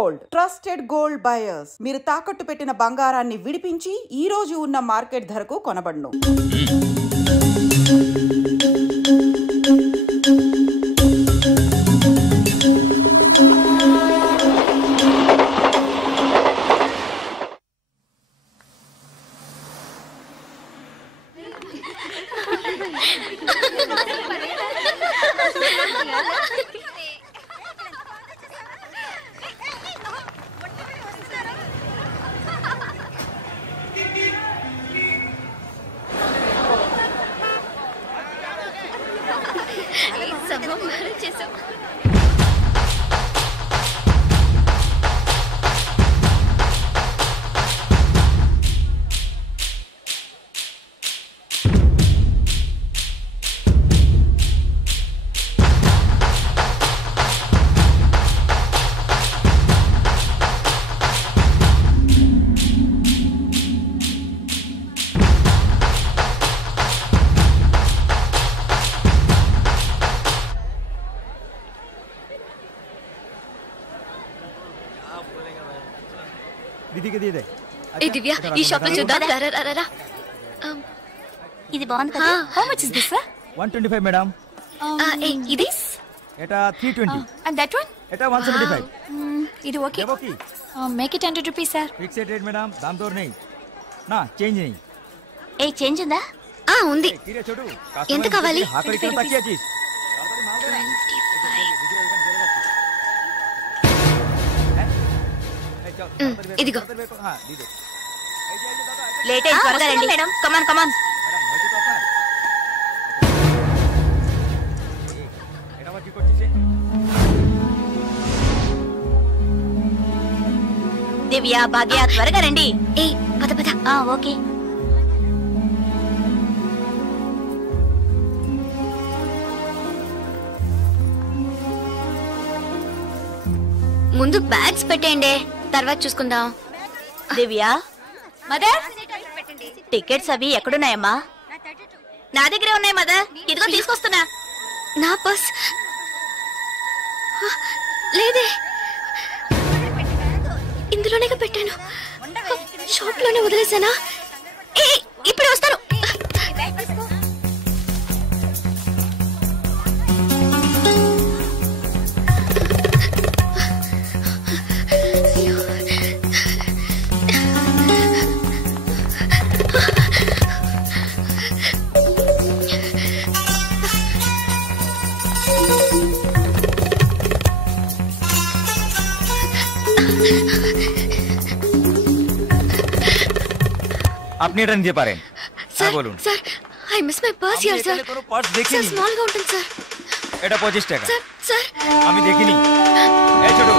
Gold, trusted gold buyers. మీరు తాకట్టు పెట్టిన బంగారాన్ని విడిపించి ఈ రోజు ఉన్న మార్కెట్ ధరకు కొనబడును. దివ్య ఈ షాప్ లో చూద్దాం. ఇది బాగుంది కదా. How much is this sir? 125 madam. ఇది ఎటా 320 అండ్ దట్ వన్ ఎటా 175. ఇది okay. Okay make it 100 rupees sir. Fixed rate madam, दाम दौर नहीं ना चेंज नहीं. ఏ చేంజ్ ఉందా? ఉంది. తీరే చూడు. ఎంత కావాలి? హాకర్ ఇక్కడ తక్కియా చీజ్. ఇదిగో. లేట్ అయ్యి త్వరగా రండి మేడం. కమాన్ కమాన్. దివ్య, భాగ్య త్వరగా రండి. పద పద. ఓకే. ముందు బ్యాగ్స్ పెట్టేయండి, తర్వాత చూసుకుందాం. దివ్య, మదర్ టికెట్స్ అవి ఎక్కడున్నాయమ్మా? నా దగ్గరే ఉన్నాయి మదర్. ఇదిగో తీసుకొస్తున్నా. నా పర్స్ లేదే, ఇందులోనే పెట్టాను. షాప్ లోనే వదిలేసానా? ఇప్పుడే వస్తాను. आप नहीं रन दे पा रहे हैं. Sir, sir, I miss my purse here, sir. Purse देखी Sir, नहीं. small గా ఉంటుంది, sir. एटा 25 টাকা. Sir, sir. আমি দেখিনি. এই ছোট.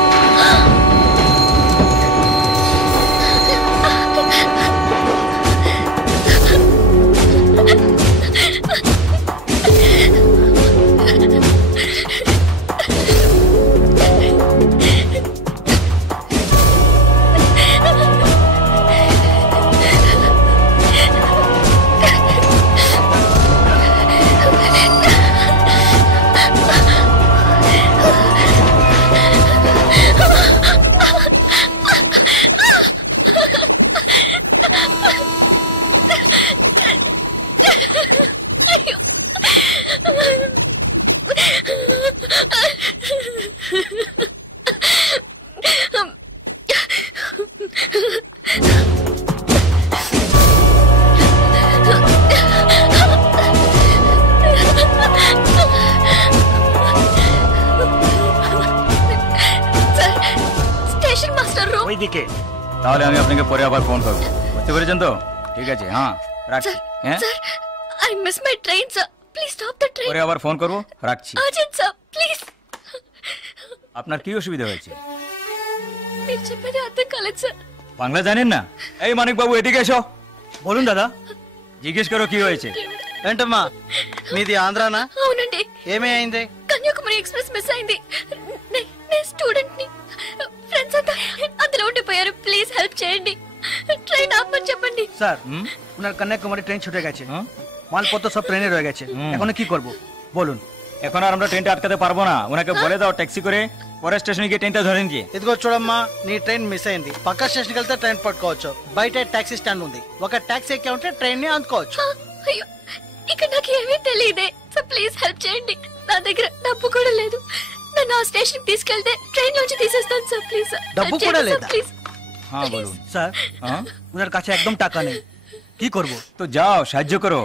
তাহলে আমি আপনাকে পরে আবার ফোন করব, বুঝতে পেরেছেন তো? ঠিক আছে, হ্যাঁ রাখছি। হ্যাঁ sir, I miss my train sir, please stop the train. পরে আবার ফোন করব, রাখছি। Urgent sir, please. আপনার কি অসুবিধা হয়েছে? మీరు చెప్పేది అర్థం కాలేదు సార్। বাংলা জানেন না? এই মানিক বাবু এদিকে এসো। বলুন দাদা, জিজ্ঞেস করো কি হয়েছে। ఏంటమ్మా మీది ఆంధ్రానా? అవునండి। ఏమైంది? కన్యాకుమారి ఎక్స్ప్రెస్ మిస్ అయింది। నేను స్టూడెంట్ ని, ఫ్రెండ్స్ అంతా అందులో ఉండిపోయారు, ప్లీజ్ హెల్ప్ చేయండి, ট্রেন আপনি చెప్పండి। স্যার, ওনার কন্যাকুমারী ট্রেন ছুটে গেছে, মালপত্র সব ট্রেনে রয়ে গেছে, এখন কি করব বলুন। এখন আর আমরা ট্রেনটা আটকাতে পারবো না, ওনাকে বলে দাও ট্যাক্সি করে পরের స్టేషన్ গিয়ে ట్రైన్টা ধরে নিয়ে। ఇదిగో చూడమ్మా, నీ ట్రైన్ మిస్ అయింది. పక్క స్టేషన్కి వెళ్తే ట్రైన్ పట్టుకోవచ్చు. బయట టాక్సీ స్టాండ్ ఉంది, ఒక టాక్సీ ఎక్కి ఉంటే ట్రైన్ ని అందుకోవచ్చు. అయ్యో ఇక్కడ నాకు ఏమీ తెలియదే. సో ప్లీజ్ హెల్ప్ చేయండి. నా దగ్గర డబ్బు కూడా లేదు. నన్ను ఆ స్టేషన్ తీసుకెళ్తే ట్రైన్ నుంచి తీసేస్తాను సార్. ప్లీజ్ డబ్బు కూడా లేదా? ప్లీజ్। হ্যাঁ বলুন। স্যার ওনার কাছে একদম টাকা নেই, কি করব? তো যাও সাহায্য করো।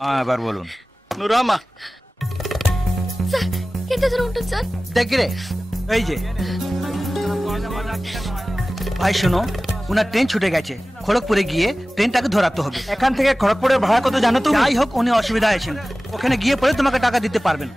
হ্যাঁ এবার বলুন। నువ్వు రామ్మా, సార్ ఎంత దూరం ఉంటుంది సార్? దగ్గరే. এই যে ভাই শোনো, ওনার ট্রেন ছুটে গেছে, খড়গপুরে গিয়ে ট্রেনটাকে ধরাতে হবে। এখান থেকে খড়গপুরের ভাড়া কত জানো তুমি? যাই হোক উনি অসুবিধা আছেন, ওখানে গিয়ে পরে তোমাকে টাকা দিতে পারবেন।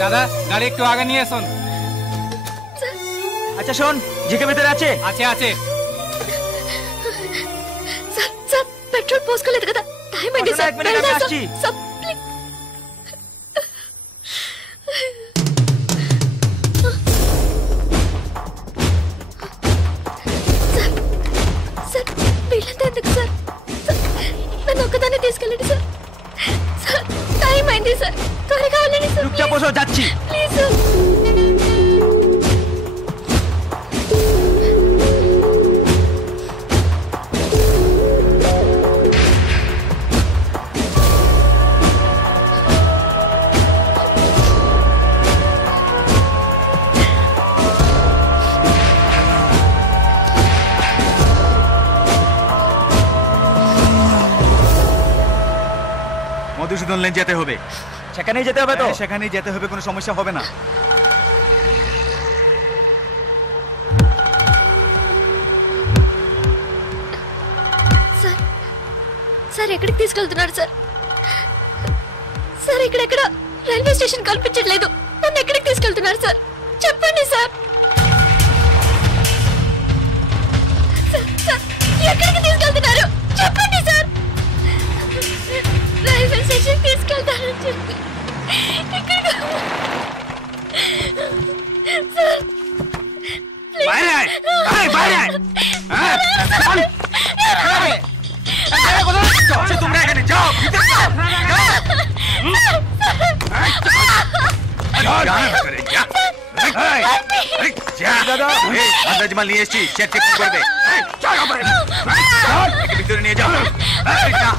দাদা গাড়ি একটু আগে নিয়ে আসুন। আচ্ছা শোন, জিকে ভিতরে আছে? আছে আছে। సార్ సార్ పెట్రోల్ పోసుకోలేదు కదా, టైం అయింది సార్। এক মিনিট, আমি আসছি। Sir please. సార్ సార్ వీళ్ళంతా ఎందుకు సార్? సార్, నన్ను ఒక్కదాన్ని తీసుకెళ్ళండి సార్। సార్ టైం అయింది సార్, త్వరగా వెళ్ళండి సార్। চুপচাপ বসো, যাচ্ছি। Please sir. মধুসূদন লেন যেতে হবে। সেখানেই যেতে হবে তো? সেখানেই যেতে হবে, কোনো সমস্যা হবে না। సార్ సార్ ఎక్కడికి తీసుకెళ్తున్నారు సార్? సార్ ఇక్కడెక్కడ రైల్వే స్టేషన్ కనిపించట్లేదు, నన్ను ఎక్కడికి తీసుకెళ్తున్నారు సార్? చెప్పండి సార్। సార్, సార్, ఎక్కడికి తీసుకెళ్తున్నారు చెప్పండి సార్। రైల్వే స్టేషన్ తీసుకెళ్తానని చెప్పి ఎక్కడికి? Sir please. বাইরে আয়, আয় বাইরে আয়। হ্যাঁ চল। চল তোমরা এখানে যাও, ভিতরে যাও। আন্দাজমাল নিয়ে এসছি, চেক চেক করবে। ভিতরে নিয়ে যাও, ভিতরে যা।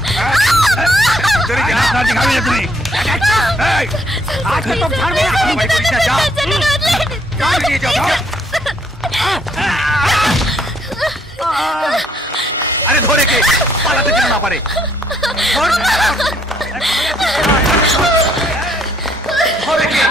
খাবি না তুমি? যাও, নিয়ে যাও। আরে ধরে কে পালাতে যেন না পারে। ধরে কে?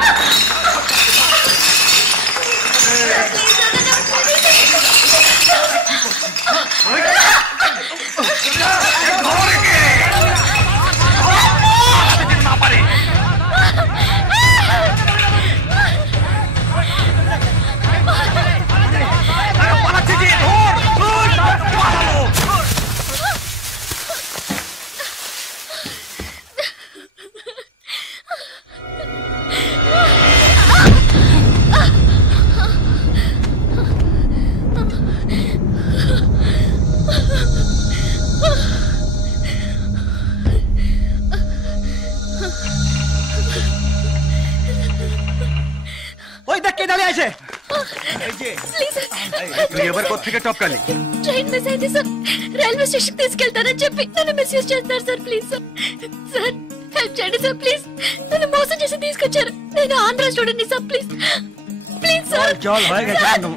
ওই দেখ কে দাঁড়িয়ে আছে। ప్లీజ్ তুই এবার কোত্থেকে টপকালি? ట్రైన్ మిస్ అయింది సార్, రైల్వే స్టేషన్ తీసుకెళ్తానని చెప్పి నన్ను మిస్యూజ్ చేస్తున్నారు sir. Please sir, sir help చేయండి సార్ ప్లీజ్। నన్ను మోసం చేసి తీసుకొచ్చారు, నేను ఆంధ్ర స్టూడెంట్ ని సార్। Please please sir. চল হয়ে গেছে একদম।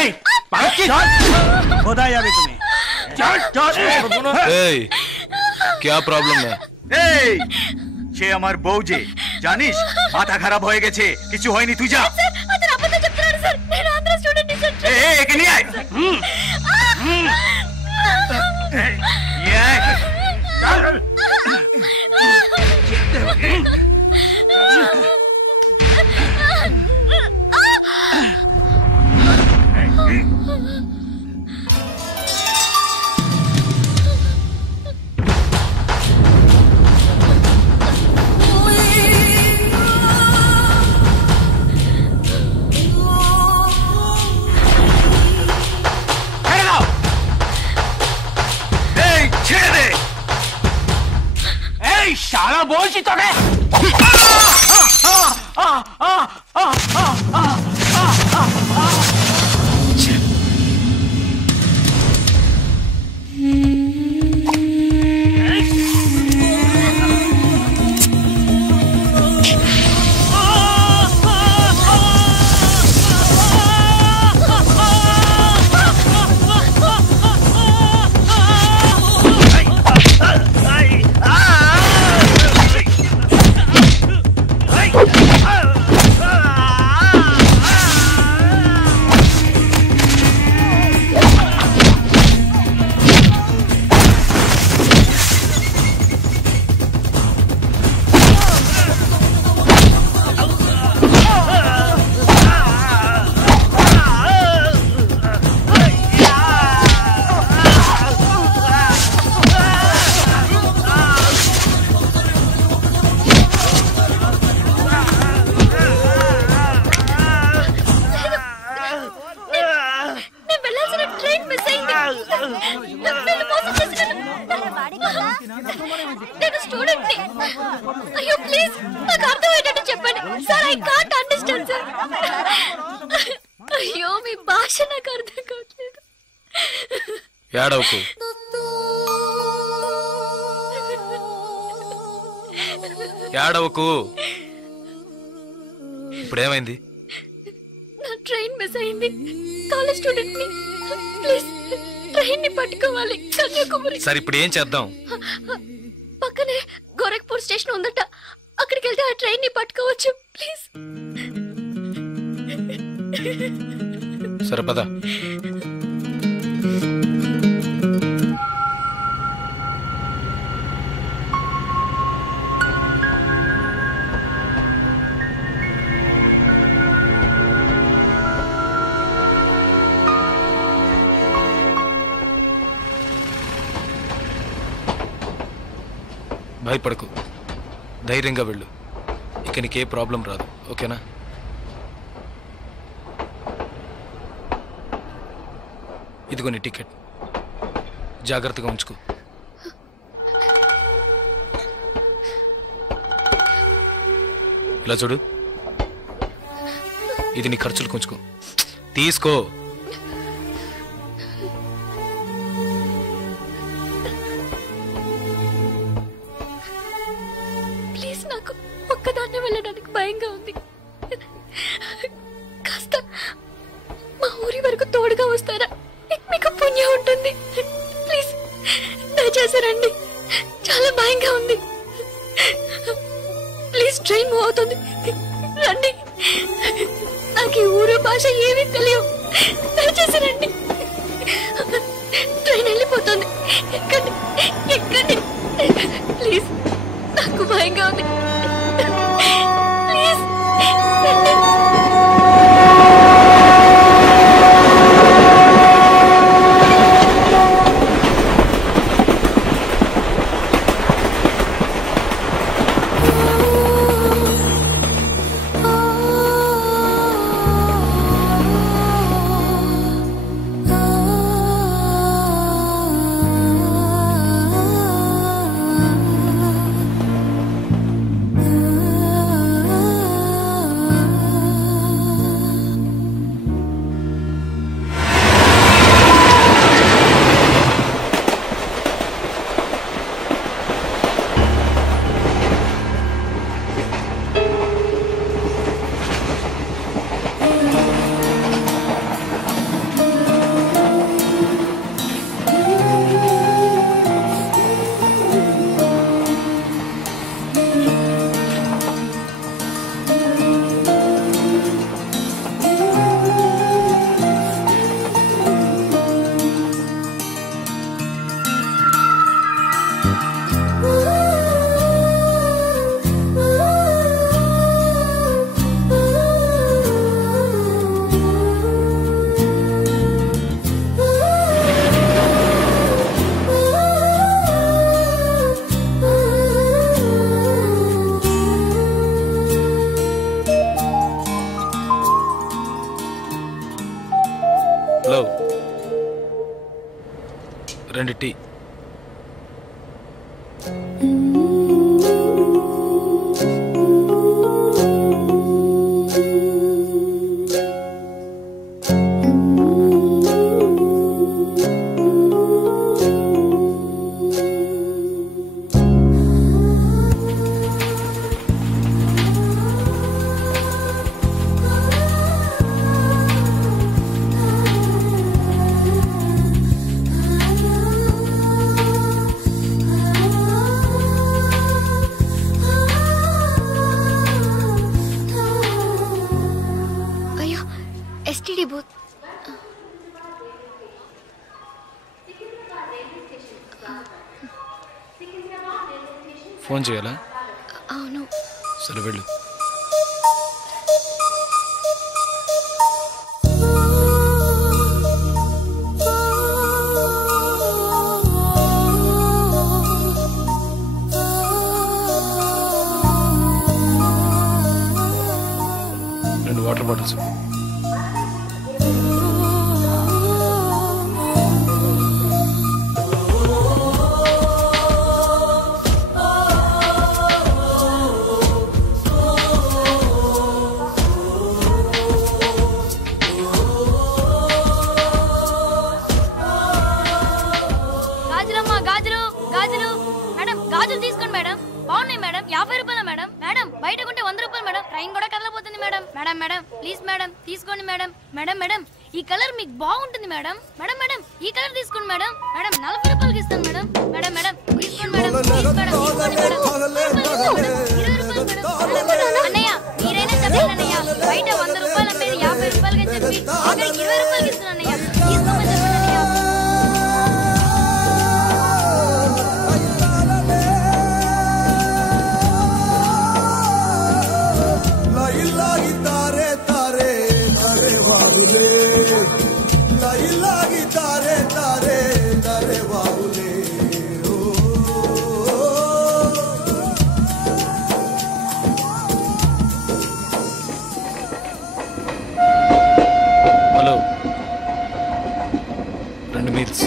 এই পাঁচি চল, কোথায় যাবে তুমি? চল চল। এই क्या प्रॉब्लम है? এই সে আমার বউ যে জানিস মাথা খারাপ হয়ে গেছে কিছু হয়নি তুই যা স্যার అతను అబద్ధం చెప్తున్నాడు సార్ నేను ఆంధ్ర స్టూడెంట్ ని సార్ একে নিয়ে আয় শালা বলছি তোকে నేను స్టూడెంట్ ని అయ్యో ప్లీజ్ నాకు అర్థమయ్యేటట్టు చెప్పండి sir I can't understand sir అయ్యో మీ భాష నాకు అర్థం కావట్లేదు ఏడవకు ఏడవకు ఇప్పుడేమైంది నా ట్రైన్ మిస్ అయింది కాలేజ్ స్టూడెంట్ ని ప్లీజ్ ట్రైన్ ని పట్టుకోవాలి కన్యాకుమారి సరే ఇప్పుడు ఏం చేద్దాం పక్కనే గోరఖ్పూర్ స్టేషన్ ఉందట అక్కడికి వెళ్తే ఆ ట్రైన్ ని పట్టుకోవచ్చు ప్లీజ్ సరే పద భయపడకు ధైర్యంగా వెళ్ళు ఇక నీకే ప్రాబ్లం రాదు ఓకేనా ఇదిగో నీ టికెట్ జాగ్రత్తగా ఉంచుకో ఇలా చూడు ఇది నీ ఖర్చులు కొంచుకో తీసుకో నాకు ఒక్కదాన్నే వెళ్ళడానికి భయంగా ఉంది కాస్త మా ఊరి వరకు తోడుగా వస్తారా మీకు పుణ్యం ఉంటుంది ప్లీజ్ దయచేసి రండి చాలా భయంగా ఉంది ప్లీజ్ ట్రైన్ మూవ్ అవుతుంది రండి నాకు ఈ ఊరు భాష ఏమీ తెలియవు దయచేసి రండి ట్రైన్ వెళ్ళిపోతుంది ఎక్కండి ఎక్కండి ప్లీజ్ నాకు భయంగా ఉంది ప్లీజ్ 2 టీ. ఫోన్ చేయాలా? అవును. సరే వెళ్ళు. రెండు వాటర్ బాటిల్స్. ప్లీజ్ మేడం తీసుకోండి మేడం. మేడం మేడం ఈ కలర్ మీకు బాగుంటుంది మేడం. మేడం మేడం ఈ కలర్ తీసుకోండి మేడం. మేడం 40 రూపాయలకి ఇస్తాను మేడం. మేడం మేడం తీసుకోండి మేడం. ప్లీజ్ మేడం తీసుకోండి మేడం. 20 రూపాయలు మేడం. అన్నయ్య మీరైనా చెప్పండి అన్నయ్య. బయట 100 రూపాయలు అమ్మేది 50 రూపాయలకి చెప్పి ఆఖరికి 20 రూపాయలకి ఇస్తాను అన్నయ్య. తీసుకోమని చెప్పండి అన్నయ్య. Hello, 2 meals.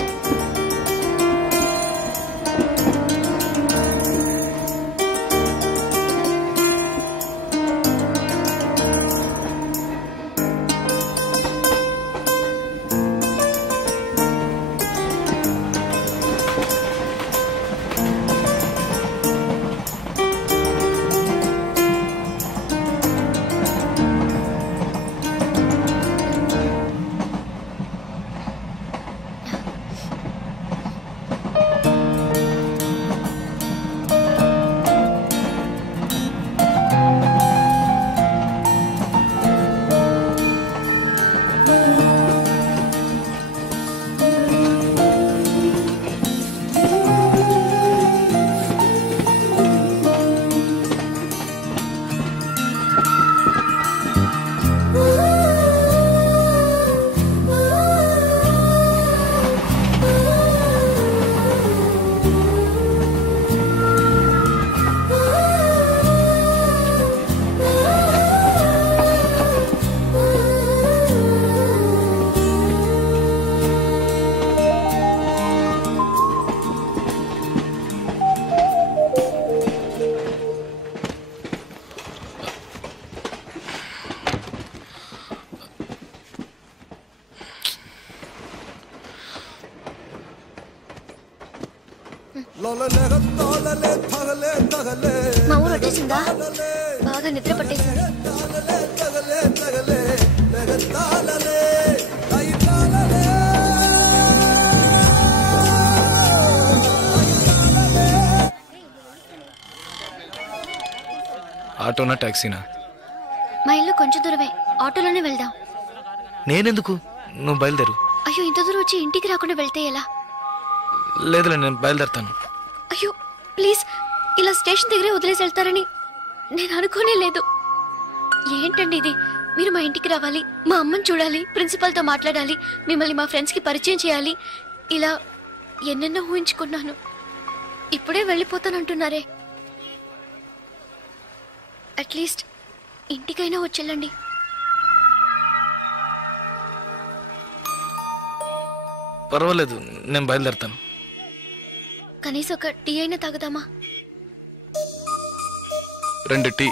మా ఊరు వచ్చేసిందా? బాగా నిద్ర పట్టేసింది. ఆటోనా టాక్సీనా? మా ఇల్లు కొంచెం దూరమే, ఆటోలోనే వెళ్దాం. నేనెందుకు, నువ్వు బయలుదేరు. అయ్యో ఇంత దూరం వచ్చి ఇంటికి రాకుండా వెళ్తే ఎలా? లేదులే, నేను బయలుదేరుతాను. అయ్యో ప్లీజ్, ఇలా స్టేషన్ దగ్గరే వదిలేసి వెళ్తారని నేను అనుకోనే లేదు. ఏంటండి ఇది? మీరు మా ఇంటికి రావాలి, మా అమ్మని చూడాలి, ప్రిన్సిపల్తో మాట్లాడాలి, మిమ్మల్ని మా ఫ్రెండ్స్కి పరిచయం చేయాలి, ఇలా ఎన్నెన్నో ఊహించుకున్నాను. ఇప్పుడే వెళ్ళిపోతానంటున్నారే. అట్లీస్ట్ ఇంటికైనా వచ్చేళ్ళండి. పర్వాలేదు, నేను బయలుదేరుతాను. కనీసం ఒక టీ అయినా తాగుదామా? 2 టీ.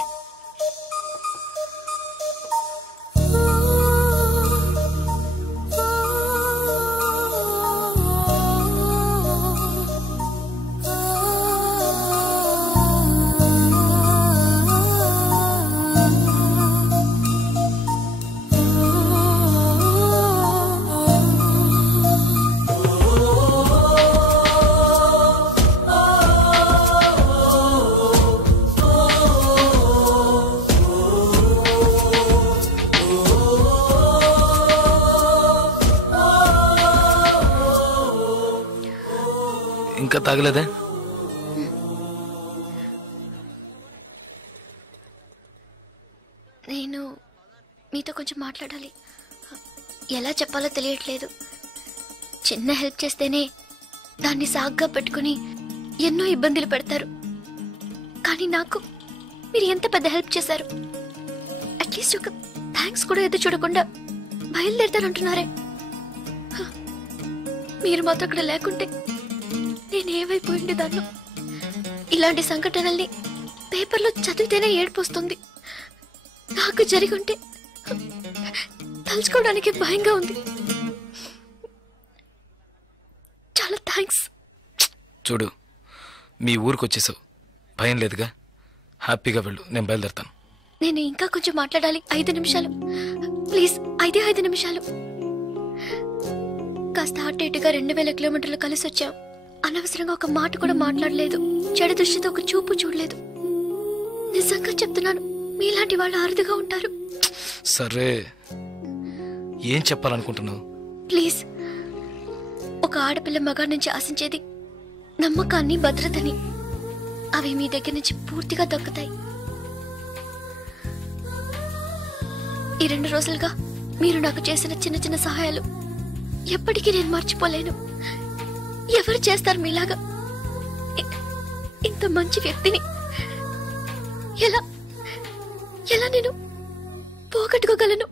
ఇంకా తాగలేదే? నేను మీతో కొంచెం మాట్లాడాలి. ఎలా చెప్పాలో తెలియట్లేదు. చిన్న హెల్ప్ చేస్తేనే దాన్ని సాగ్గా పెట్టుకుని ఎన్నో ఇబ్బందులు పెడతారు. కానీ నాకు మీరు ఎంత పెద్ద హెల్ప్ చేశారు. అట్లీస్ట్ ఒక థ్యాంక్స్ కూడా ఎదురు చూడకుండా బయలుదేరుతానంటున్నారే. మీరు మాతో అక్కడ లేకుంటే నేను ఏమైపోయింది దాన్ని. ఇలాంటి సంఘటనల్ని పేపర్లో చదివితేనే ఏడుపు వస్తుంది. నాకు జరిగి ఉంటే తలుచుకోవడానికి భయంగా ఉంది. చాలా థ్యాంక్స్. చూడు, మీ ఊరికి వచ్చేసావు, భయం లేదుగా, హ్యాపీగా వెళ్ళు. నేను బయలుదేరుతాను. నేను ఇంకా కొంచెం మాట్లాడాలి. 5 నిమిషాలు ప్లీజ్. 5 నిమిషాలు. కాస్త అటు ఇటుగా 2000 కిలోమీటర్లు కలిసి వచ్చాం. అనవసరంగా ఒక మాట కూడా మాట్లాడలేదు. చెడు దృష్టితో ఒక చూపు చూడలేదు. నిజంగా చెప్తున్నాను, మీలాంటి వాళ్ళు అరుదుగా ఉంటారు. సరే, ఏం చెప్పాలనుకుంటున్నావు? ప్లీజ్, ఒక ఆడపిల్ల మగాడి నుంచి ఆశించేది నమ్మకాన్ని, భద్రతని. అవి మీ దగ్గర నుంచి పూర్తిగా దక్కుతాయి. ఈ 2 రోజులుగా మీరు నాకు చేసిన చిన్న చిన్న సహాయాలు ఎప్పటికీ నేను మర్చిపోలేను. ఎవరు చేస్తారు మీలాగా? ఇంత మంచి వ్యక్తిని ఎలా ఎలా నేను పోగొట్టుకోగలను?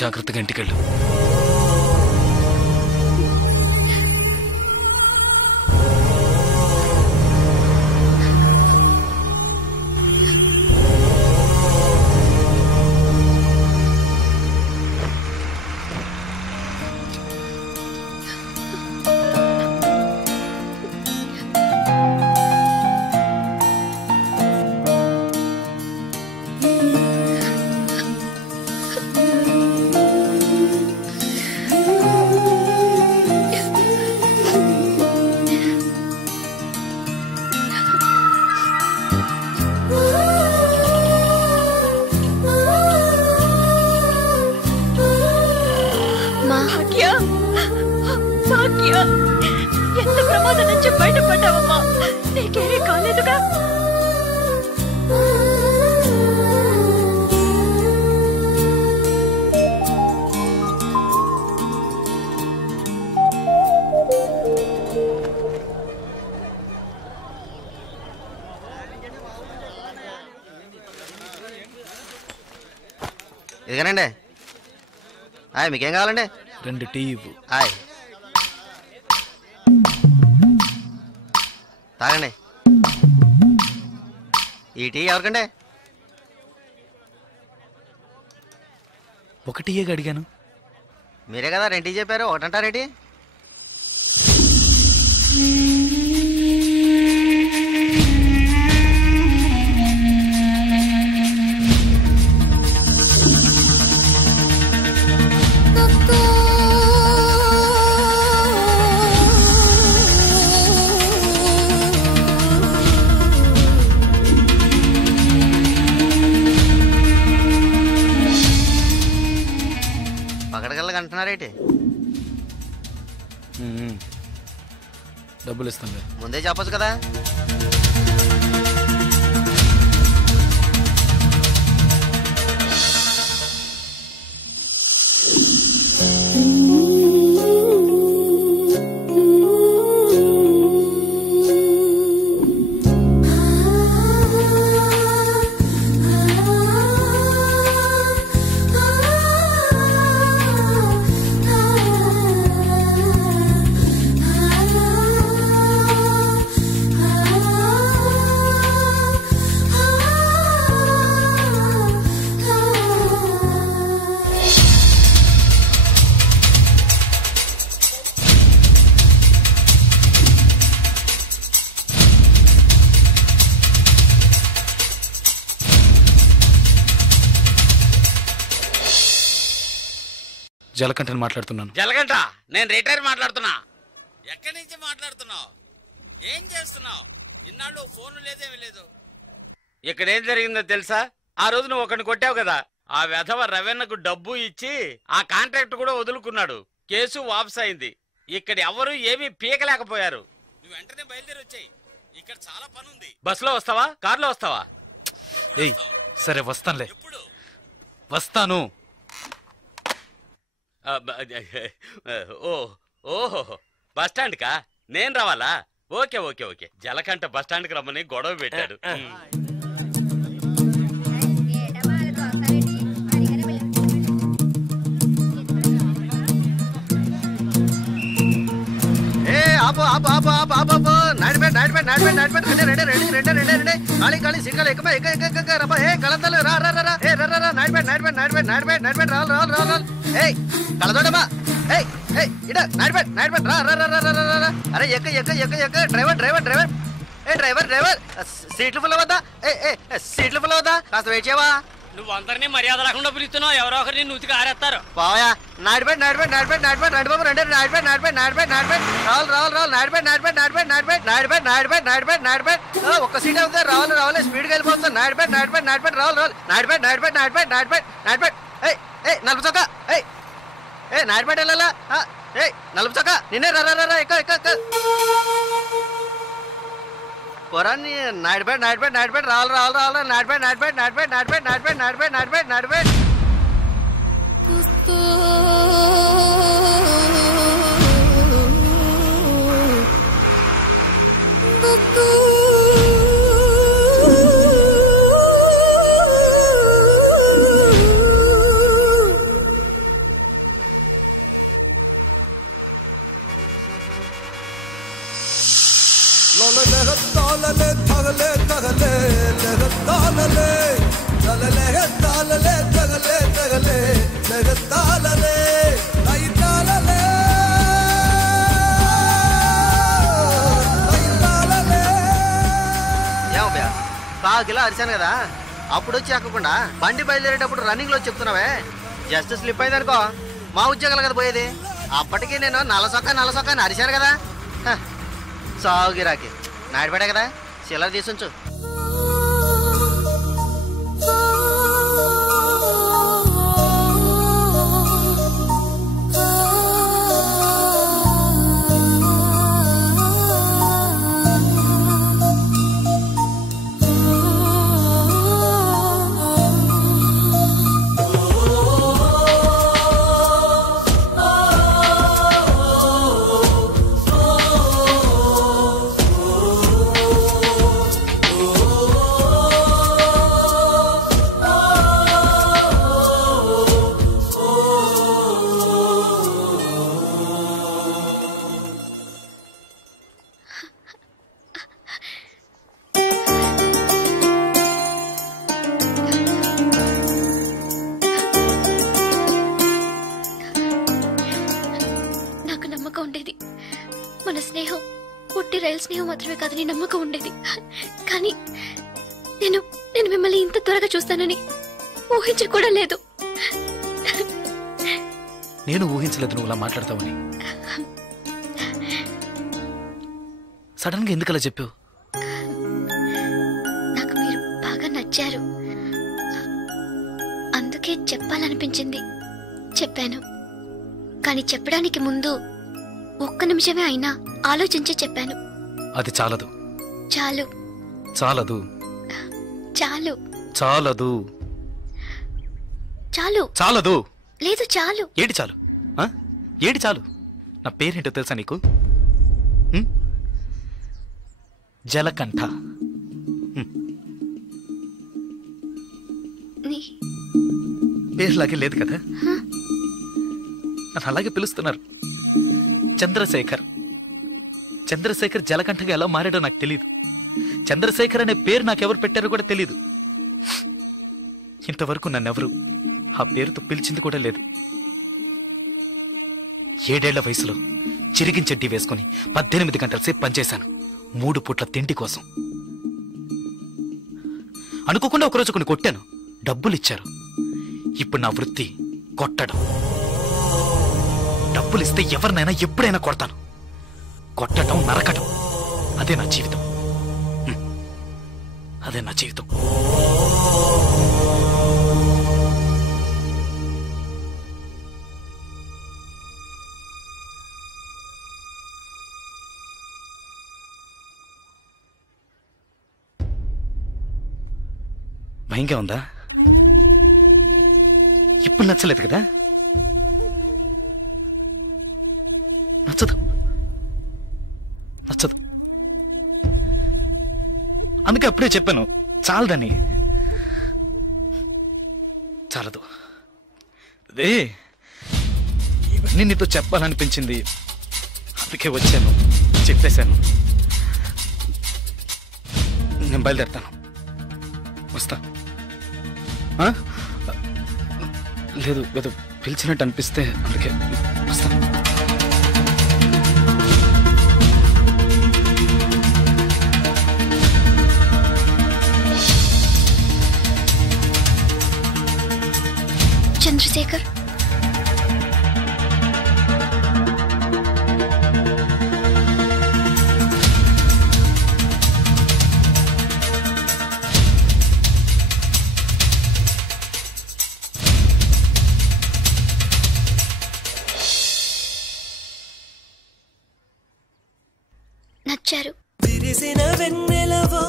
జాగ్రత్తగా ఇంటికెళ్ళు. ఎంత ప్రమాదం నుంచి బయటపడ్డావమ్మా? నీకేమీ కాలేదుగా? ఇదిగానండి. మీకేం కావాలండి? 2 టీ ఇవ్వు. తాగండి. ఈ టీ ఎవరికండి? 1 టీయే అడిగాను. మీరే కదా 2 టీ చెప్పారు, 1 అంటారేంటి? పగడగల్లగా అంటున్నారేంటి? డబ్బులు ఇస్తాను. ముందే చెప్పచ్చు కదా. జలకంఠని మాట్లాడుతున్నాను. జలకంఠ, నేను రిటైర్ మాట్లాడుతున్నా. ఎక్కడి నుంచి మాట్లాడుతున్నావు? ఏం చేస్తున్నావు? ఇన్నాళ్ళు ఫోన్ లేదేమీ లేదు. ఇక్కడ ఏం జరిగిందో తెలుసా? ఆ రోజు నువ్వు ఒకరిని కొట్టావు కదా, ఆ వెధవ రవెన్నకు డబ్బు ఇచ్చి ఆ కాంట్రాక్ట్ కూడా వదులుకున్నాడు. కేసు వాపస్ అయింది. ఇక్కడ ఎవరు ఏమీ పీకలేకపోయారు. నువ్వు వెంటనే బయలుదేరి వచ్చాయి. ఇక్కడ చాలా పని ఉంది. బస్సులో వస్తావా, కారులో వస్తావా? ఏయ్ సరే వస్తానులే. వస్తాను. ఓహో బస్ స్టాండ్ కా నేను రావాలా? Okay okay okay. Jalakantha bus stand కి రమ్మని గొడవ పెట్టాడు. ఆపు ఆపు ఆపు ఆపు ఆపు ఆపు నాడిపెట్ నాడిపెట్ నాడిపెట్ నాడిపెట్ రెండు రెండు రెండు రెండు రెండు రెండు ఖాళీ ఖాళీ సిగ్గాలు ఎక్కువ ఎక్క రబ్బా ఏ కళంతలు రా రా రా ఏ రా రా నాడిపెట్ నాడిపెట్ నాడిపెట్ నాడిపెట్ నాడిపెట్ రావాలి రావాలి రావాలి ఏయ్ కళదోడమ్మా ఏయ్ ఏయ్ ఇడ నాడిపెట్ నాడిపెట్ రా రా రా రా రా రా అరే ఎక్క ఎక్క ఎక్క ఎక్క డ్రైవర్ డ్రైవర్ డ్రైవర్ ఏ డ్రైవర్ డ్రైవర్ సీట్లు ఫుల్ అవుతా ఏ సీట్లు ఫుల్ అవుతా కాస్త వెయిట్ చేయవా? నువ్వు అందరినీ మర్యాద రాకుండా పిలుస్తున్నావు. ఎవరో ఒకరిని నూతికి ఆరేస్తారు. బావయా నాడిపెట్ నాడిపెట్ నాడిపెట్ నాడిపెట్ నాడిబాబు రెండు నాడిపెట్ నాడిపెట్ నాడిపెట్ నాడిపెట్ రావాలి రావాలి రావాలి నాడిపెట్ నాడిపెట్ నాడిపెట్ నాడిపెట్ నాడిపెట్ నాడిపెట్ నాడిపెట్ నాడిపెట్ ఒక్క సీట్ అవుతుంది. రావాలి రావాలి స్పీడ్గా వెళ్ళిపోతుంది. నాడిపెట్ నాడిపెట్ నాడిపెట్ రావాలి రావాలి నాడిపెట్ నాడిపెట్ నాడిపెట్ నాడిపెట్ నాడిపెట్ ఏయ్ ఏయ్ నలుపు చొక్క ఏయ్ ఏ నాడిపెట్ వెళ్ళాలా ఏయ్ నలుపు చొక్క నిన్నే రా రా రా ఎక్క ఎక్క పొరాన్ని నాడిపెట్ నాడిపెట్ నాడిపెట్ రావాలి రావాలి రావాలి నాడిపెట్ నాడిపెట్ నాడిపెట్ నాడిపెట్ నాడిపెట్ నాడిపెట్ నాడిపెట్ నాడిపెట్ కిలో అరిశాను కదా, అప్పుడు వచ్చి ఎక్కకుండా బండి బయలుదేరేటప్పుడు రన్నింగ్ లో చెప్తున్నావే. జస్ట్ స్లిప్ అయిందనుకో మా ఉద్యోగాలు కదా పోయేది. అప్పటికి నేను నల్లసొక్క అని అరిశాను కదా. సాగు గిరాకి నాడిపడా కదా, చిల్లర తీసుంచు. మాత్రమే కాదని నమ్మకం ఉండేది. కానీ నేను మిమ్మల్ని ఇంత త్వరగా చూస్తానని ఊహించి కూడా లేదు. నేను ఊహించలేదు నువ్వు ఇలా మాట్లాడతావని. సడన్ గా ఎందుకలా చెప్పావు? నాకు మీరు బాగా నచ్చారు, అందుకే చెప్పాలనిపించింది చెప్పాను. కానీ చెప్పడానికి ముందు ఒక్క నిమిషమే అయినా ఆలోచించి చెప్పాను. అది చాలదు. చాలు. చాలదు. చాలు. చాలదు. చాలు. చాలదు. లేదు చాలు. ఏడి చాలు? ఏడి చాలు? నా పేరేంటో తెలుసా నీకు? జలకంఠ. పేరులాగే లేదు కదా, నన్ను అలాగే పిలుస్తున్నారు. చంద్రశేఖర్. చంద్రశేఖర్ జలకంఠగా ఎలా మారాడో నాకు తెలీదు. చంద్రశేఖర్ అనే పేరు నాకెవరు పెట్టారో కూడా తెలీదు. ఇంతవరకు నన్నెవరు ఆ పేరుతో పిలిచింది కూడా లేదు. 7 ఏళ్ల వయసులో చిరిగించెడ్డి వేసుకుని 18 గంటల సేపు పనిచేశాను 3 పూట్ల తిండి కోసం. అనుకోకుండా ఒకరోజు కొన్ని కొట్టాను, డబ్బులు ఇచ్చారు. ఇప్పుడు నా వృత్తి కొట్టడం. డబ్బులు ఇస్తే ఎవరినైనా ఎప్పుడైనా కొడతాను. కొట్టడం, నరకటం అదే నా జీవితం. అదే నా జీవితం. భయంగా ఉందా? ఇప్పుడు నచ్చలేదు కదా? నచ్చదు నచ్చదు. అందుకే అప్పుడే చెప్పాను చాలదని. చాలదు. అదే ఇవన్నీ నీతో చెప్పాలనిపించింది, అందుకే వచ్చాను, చెప్పేశాను. నేను బయలుదేరుతాను. వస్తా. లేదు ఏదో పిలిచినట్టు అనిపిస్తే అందుకే వస్తా. చంద్రశేఖర్, నచ్చారు. విరిసిన వెన్నెలవో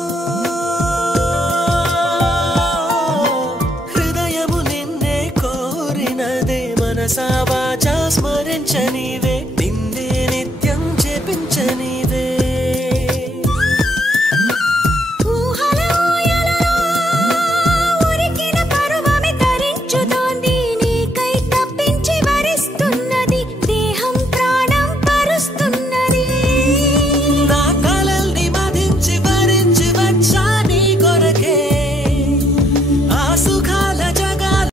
హృదయము నిన్నే కోరినదే, మనసా వాచా స్మరించని